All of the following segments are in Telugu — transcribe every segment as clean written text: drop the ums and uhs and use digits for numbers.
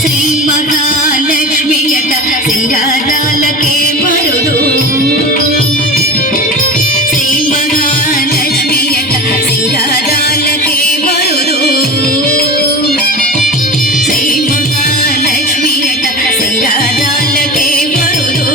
శ్రీ మహాలక్ష్మి యట సింగారాలకే మరుడు శ్రీ మహాలక్ష్మి యట సింగారాలకే మరుడు శ్రీ మహాలక్ష్మి యట సింగారాలకే మరుడు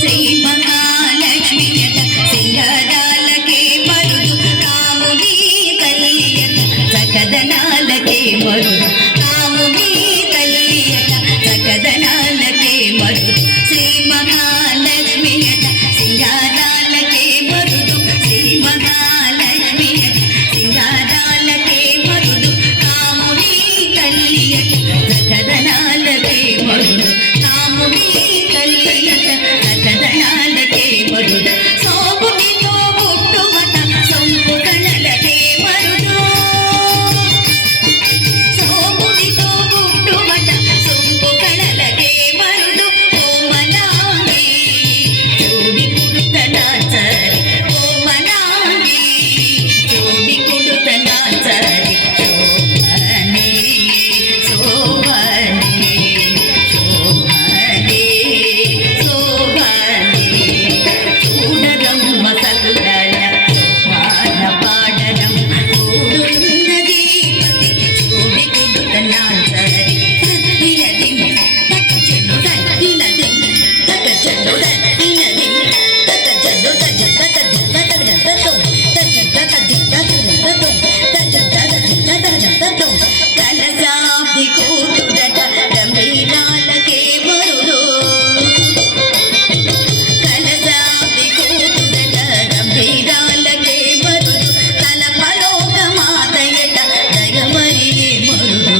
శ్రీ మహాలక్ష్మి యట సింగారాలకే మరుడు కాముని తల్లి యట సకదనాలకే మరుడు కాముని తల్లి యట సకదనాలకే మరుడు శ్రీ మహాలక్ష్మి యట సింగారాలకే మరుడు శ్రీ మహాలక్ష్మి యట సింగారాలకే మరుడు కాముని తల్లి యట సకదనాలకే మరుడు కాముని తల్లి యట సకదనాలకే మరుడు సోపునితో పుట్టుమట సొంపు కళలకే మరుడు సోపునితో పుట్టుమట సొంపు కళలకే మరుడు ఓమనాంగి చూడి కుడుతనాచరి ఓమనాంగి చూడి కుడుతనాచరి శోభనే శోభనే శోభనే శోభనే చూడరమ్మ సకులాల శోభాన పాడరం కూడున్నది పతి చూడి కుడుతనాచరి తత్తినది తక్కచెన్ను తత్తినది తక్కచెన్ను తత్తినది తక్కచెన్ను కలసాబ్ది కూతురట గంభీరాలకే మరుడు కలసాబ్ది కూతురట గంభీరాలకే మరుడు తలపలోక మాతయట దయమరియే మరుడు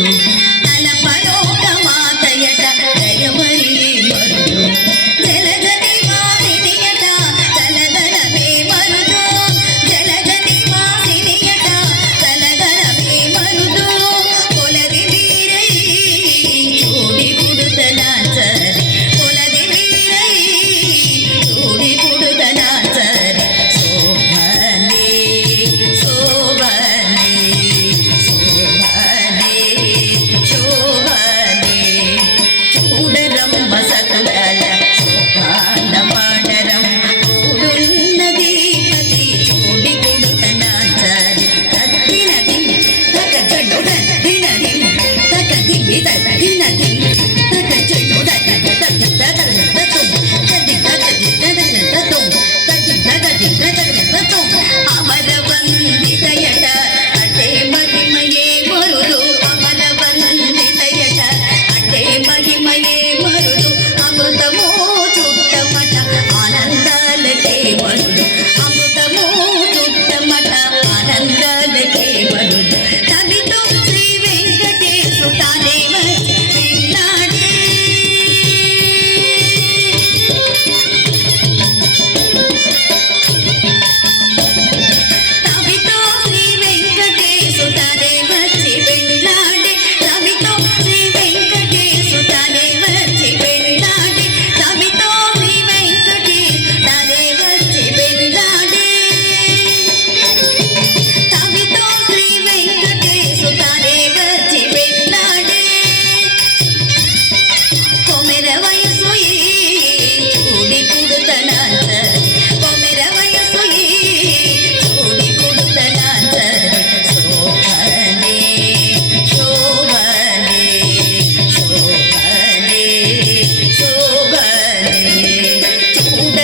తలపలోక మాతయట దయమరియే మరుడు జలగతి వాసినియట తలగరవే మరుడు జలగతి వాసినియట తలగరవే మరుడు కొలది వీరై చూడి కుడుతనాచరి కొలది వీరై చూడి కుడుతనాచరి శోభనే శోభనే శోభనే శోభనే చూడరమ్మ సకులాల శోభాన పాడరం కూడున్నది పతి చూడి కుడుతనాచరి తత్తినది తక్కచెన్ను తత్తినది తక్కదిగి తత్తినది తక్కచెన్ను అమరవందితయట అటే మహిమయే మరుడు అమరవందితయట అటే మహిమయే మరుడు అమృతమో చుట్టమట ఆనందాలకే మరుడు అమృతమో చుట్టమట ఆనందాలకే మరుడు తవితో శ్రీ వెంకటేశు తానే వెన్నాడే తవితో శ్రీ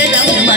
చెయ్యరమ్మ